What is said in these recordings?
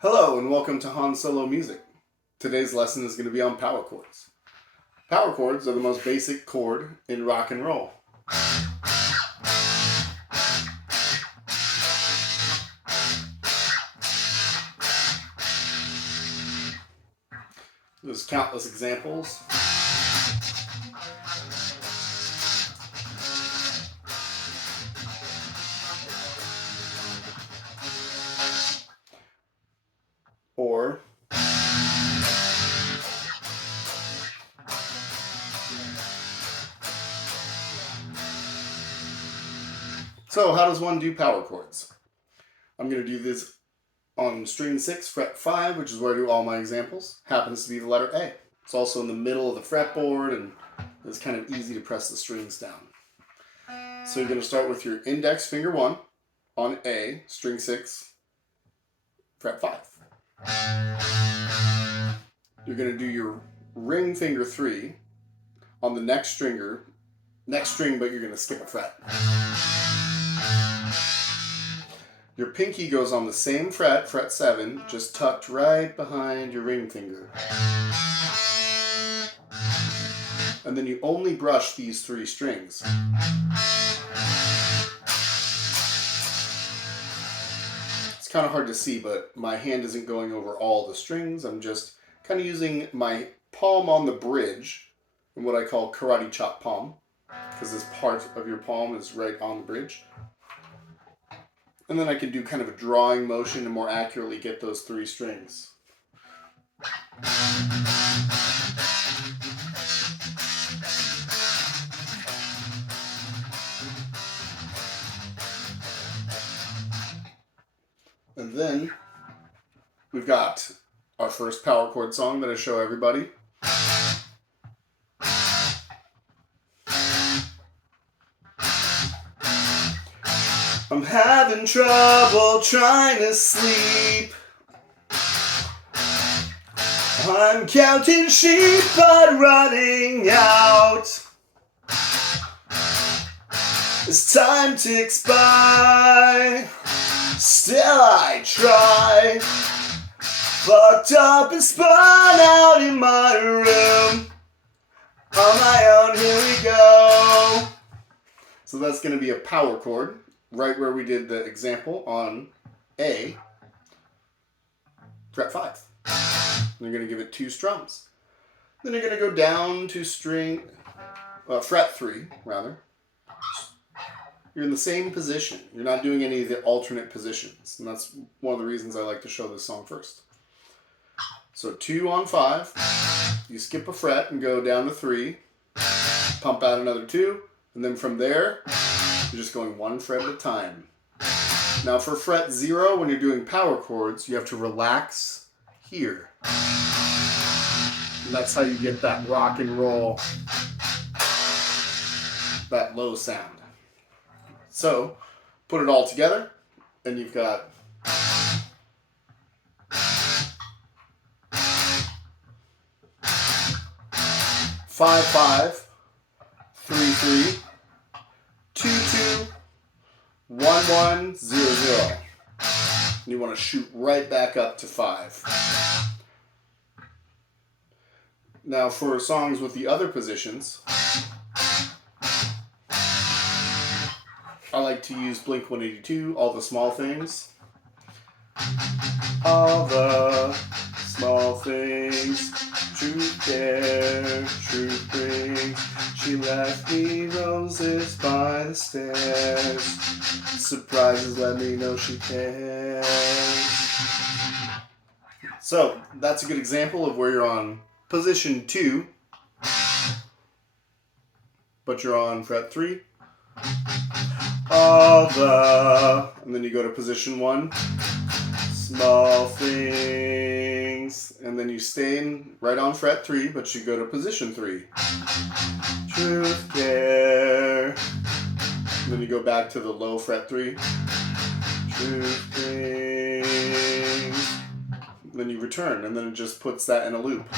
Hello and welcome to Han Solo Music. Today's lesson is going to be on power chords. Power chords are the most basic chord in rock and roll. There's countless examples. Or so how does one do power chords? I'm going to do this on string 6, fret 5, which is where I do all my examples. Happens to be the letter A. It's also in the middle of the fretboard and it's kind of easy to press the strings down. So you're going to start with your index finger 1 on A, string 6, fret 5. You're going to do your ring finger 3 on the next string, but you're going to skip a fret. Your pinky goes on the same fret, fret 7, just tucked right behind your ring finger. And then you only brush these 3 strings. It's kind of hard to see, but my hand isn't going over all the strings. I'm just kind of using my palm on the bridge, in what I call karate chop palm, because this part of your palm is right on the bridge. And then I can do kind of a drawing motion to more accurately get those 3 strings. And then we've got our first power chord song that I show everybody. I'm having trouble trying to sleep. I'm counting sheep but running out. As time ticks by, still I try. Fucked up and spun out in my room. On my own, here we go. So that's going to be a power chord, right where we did the example on A, fret 5. You're going to give it 2 strums. Then you're going to go down to fret 3, rather. You're in the same position. You're not doing any of the alternate positions. And that's one of the reasons I like to show this song first. So 2 on 5, you skip a fret and go down to 3, pump out another 2, and then from there, you're just going 1 fret at a time. Now for fret 0, when you're doing power chords, you have to relax here. And that's how you get that rock and roll, that low sound. So put it all together, and you've got five, 5, 3, 3, 2, 2, 1, 1, 0, 0. And you want to shoot right back up to 5. Now for songs with the other positions, I like to use Blink 182, All the Small Things. All the small things, truth care, truth brings. She left me roses by the stairs. Surprises let me know she cares. So that's a good example of where you're on position 2, but you're on fret 3. And then you go to position 1, small things, and then you stay right on fret 3, but you go to position 3, truth care, and then you go back to the low fret 3, truth things, then you return, and then it just puts that in a loop.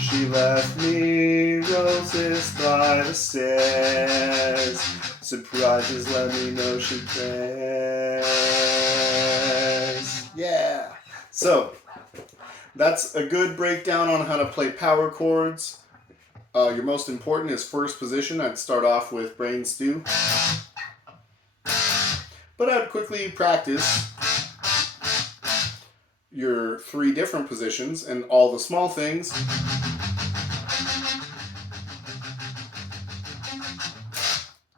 She left me roses by the stairs. Surprises let me know she cares. Yeah. So that's a good breakdown on how to play power chords. Your most important is first position. I'd start off with brain stew. But I'd quickly practice your 3 different positions and all the small things.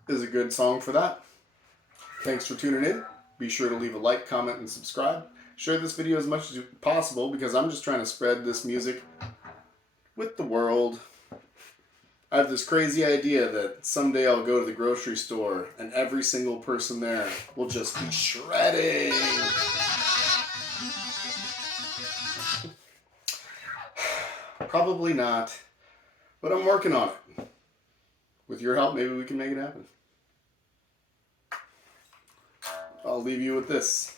Is a good song for that. Thanks for tuning in. Be sure to leave a like, comment, and subscribe. Share this video as much as possible because I'm just trying to spread this music with the world. I have this crazy idea that someday I'll go to the grocery store and every single person there will just be shredding. Probably not, but I'm working on it. With your help, maybe we can make it happen. I'll leave you with this.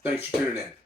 Thanks for tuning in.